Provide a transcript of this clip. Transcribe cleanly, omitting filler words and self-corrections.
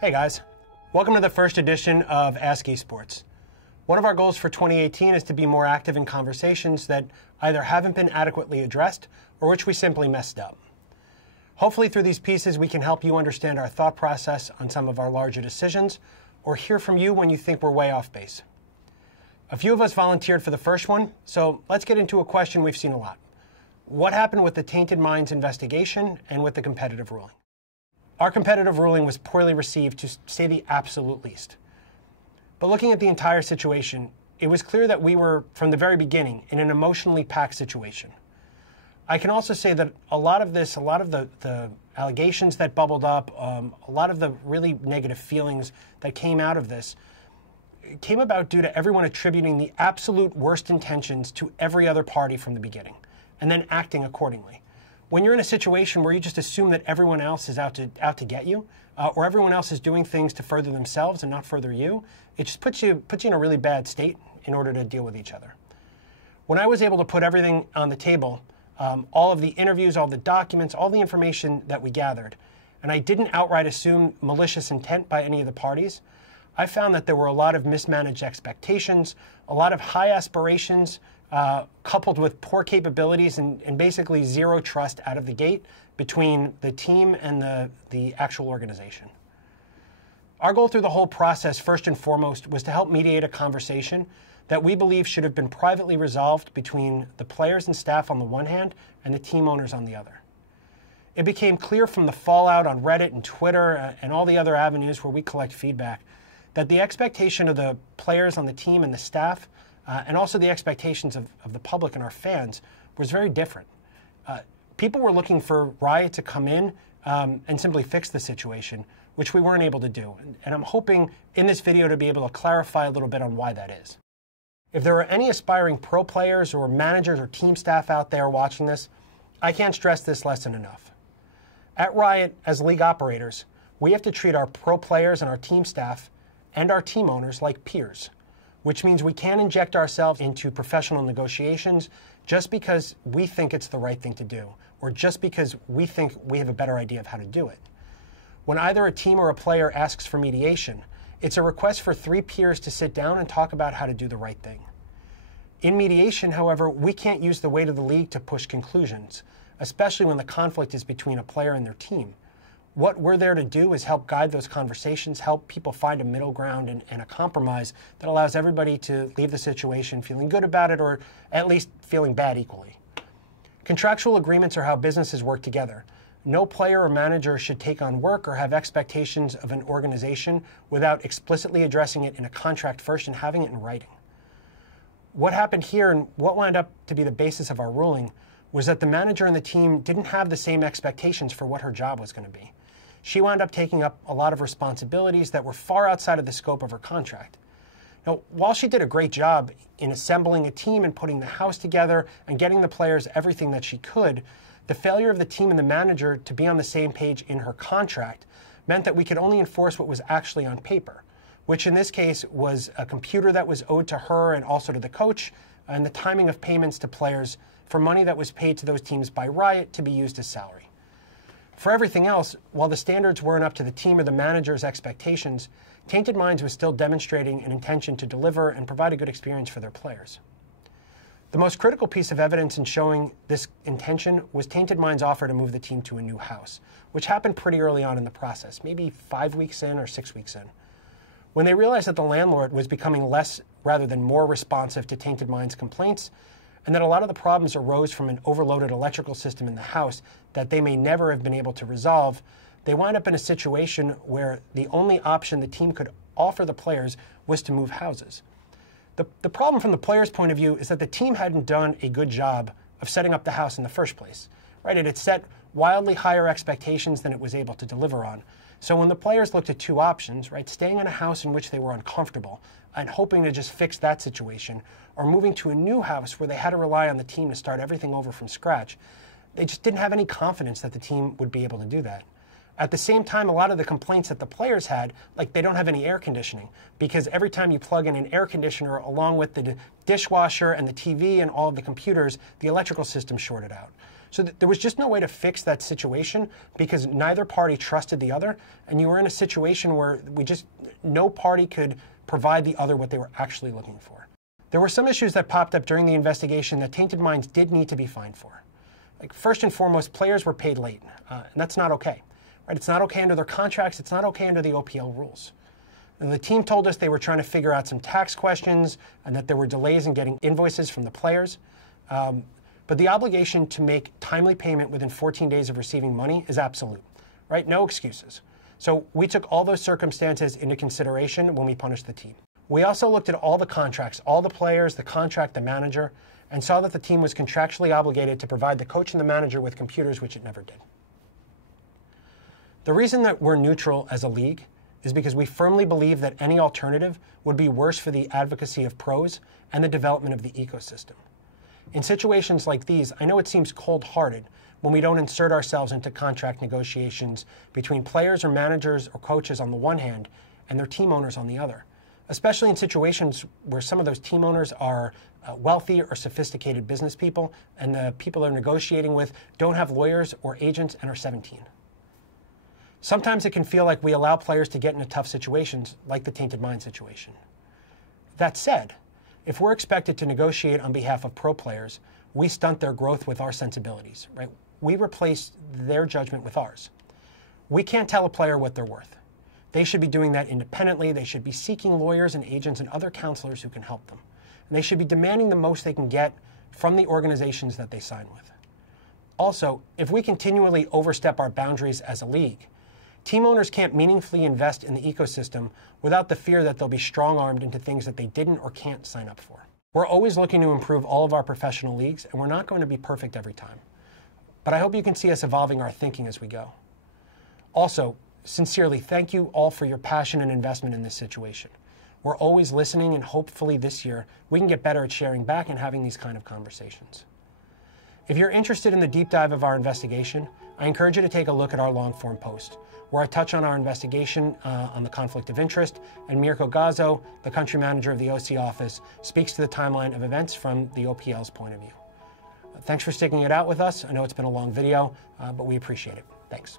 Hey guys, welcome to the first edition of Ask Esports. One of our goals for 2018 is to be more active in conversations that either haven't been adequately addressed or which we simply messed up. Hopefully through these pieces we can help you understand our thought process on some of our larger decisions or hear from you when you think we're way off base. A few of us volunteered for the first one, so let's get into a question we've seen a lot. What happened with the Tainted Minds investigation and with the competitive ruling? Our competitive ruling was poorly received, to say the absolute least. But looking at the entire situation, it was clear that we were, from the very beginning, in an emotionally packed situation. I can also say that a lot of the allegations that bubbled up, a lot of the really negative feelings that came out of this, came about due to everyone attributing the absolute worst intentions to every other party from the beginning, and then acting accordingly. When you're in a situation where you just assume that everyone else is out to get you, or everyone else is doing things to further themselves and not further you, it just puts you in a really bad state in order to deal with each other. When I was able to put everything on the table, all of the interviews, all the documents, all the information that we gathered, and I didn't outright assume malicious intent by any of the parties, I found that there were a lot of mismanaged expectations, a lot of high aspirations, coupled with poor capabilities and basically zero trust out of the gate between the team and the actual organization. Our goal through the whole process, first and foremost, was to help mediate a conversation that we believe should have been privately resolved between the players and staff on the one hand and the team owners on the other. It became clear from the fallout on Reddit and Twitter and all the other avenues where we collect feedback that the expectation of the players on the team and the staff and also the expectations of the public and our fans was very different. People were looking for Riot to come in and simply fix the situation, which we weren't able to do. And I'm hoping in this video to be able to clarify a little bit on why that is. If there are any aspiring pro players or managers or team staff out there watching this, I can't stress this lesson enough. At Riot, as league operators, we have to treat our pro players and our team staff and our team owners like peers, which means we can't inject ourselves into professional negotiations just because we think it's the right thing to do, or just because we think we have a better idea of how to do it. When either a team or a player asks for mediation, it's a request for three peers to sit down and talk about how to do the right thing. In mediation, however, we can't use the weight of the league to push conclusions, especially when the conflict is between a player and their team. What we're there to do is help guide those conversations, help people find a middle ground and a compromise that allows everybody to leave the situation feeling good about it, or at least feeling bad equally. Contractual agreements are how businesses work together. No player or manager should take on work or have expectations of an organization without explicitly addressing it in a contract first and having it in writing. What happened here, and what wound up to be the basis of our ruling, was that the manager and the team didn't have the same expectations for what her job was going to be. She wound up taking up a lot of responsibilities that were far outside of the scope of her contract. Now, while she did a great job in assembling a team and putting the house together and getting the players everything that she could, the failure of the team and the manager to be on the same page in her contract meant that we could only enforce what was actually on paper, which in this case was a computer that was owed to her and also to the coach, and the timing of payments to players for money that was paid to those teams by Riot to be used as salary. For everything else, while the standards weren't up to the team or the manager's expectations, Tainted Minds was still demonstrating an intention to deliver and provide a good experience for their players. The most critical piece of evidence in showing this intention was Tainted Minds' offer to move the team to a new house, which happened pretty early on in the process, maybe 5 weeks in or 6 weeks in. When they realized that the landlord was becoming less rather than more responsive to Tainted Minds' complaints, and that a lot of the problems arose from an overloaded electrical system in the house that they may never have been able to resolve, they wound up in a situation where the only option the team could offer the players was to move houses. The problem from the players' point of view is that the team hadn't done a good job of setting up the house in the first place. Right? It had set wildly higher expectations than it was able to deliver on. So when the players looked at two options, right, staying in a house in which they were uncomfortable and hoping to just fix that situation, or moving to a new house where they had to rely on the team to start everything over from scratch, they just didn't have any confidence that the team would be able to do that. At the same time, a lot of the complaints that the players had, like they don't have any air conditioning, because every time you plug in an air conditioner along with the dishwasher and the TV and all of the computers, the electrical system shorted out. So there was just no way to fix that situation because neither party trusted the other, and you were in a situation where no party could provide the other what they were actually looking for. There were some issues that popped up during the investigation that Tainted Minds did need to be fined for. Like, first and foremost, players were paid late, and that's not okay. Right? It's not okay under their contracts. It's not okay under the OPL rules. And the team told us they were trying to figure out some tax questions and that there were delays in getting invoices from the players. But the obligation to make timely payment within 14 days of receiving money is absolute, right? No excuses. So we took all those circumstances into consideration when we punished the team. We also looked at all the contracts, all the players, the contract, the manager, and saw that the team was contractually obligated to provide the coach and the manager with computers, which it never did. The reason that we're neutral as a league is because we firmly believe that any alternative would be worse for the advocacy of pros and the development of the ecosystem. In situations like these, I know it seems cold-hearted when we don't insert ourselves into contract negotiations between players or managers or coaches on the one hand and their team owners on the other, especially in situations where some of those team owners are wealthy or sophisticated business people and the people they're negotiating with don't have lawyers or agents and are 17. Sometimes it can feel like we allow players to get into tough situations, like the Tainted Mind situation. That said, if we're expected to negotiate on behalf of pro players, we stunt their growth with our sensibilities, right? We replace their judgment with ours. We can't tell a player what they're worth. They should be doing that independently. They should be seeking lawyers and agents and other counselors who can help them. And they should be demanding the most they can get from the organizations that they sign with. Also, if we continually overstep our boundaries as a league, team owners can't meaningfully invest in the ecosystem without the fear that they'll be strong-armed into things that they didn't or can't sign up for. We're always looking to improve all of our professional leagues, and we're not going to be perfect every time. But I hope you can see us evolving our thinking as we go. Also, sincerely, thank you all for your passion and investment in this situation. We're always listening, and hopefully this year we can get better at sharing back and having these kind of conversations. If you're interested in the deep dive of our investigation, I encourage you to take a look at our long-form post, where I touch on our investigation on the conflict of interest, and Mirko Gazzo, the country manager of the OC office, speaks to the timeline of events from the OPL's point of view. Thanks for sticking it out with us. I know it's been a long video, but we appreciate it. Thanks.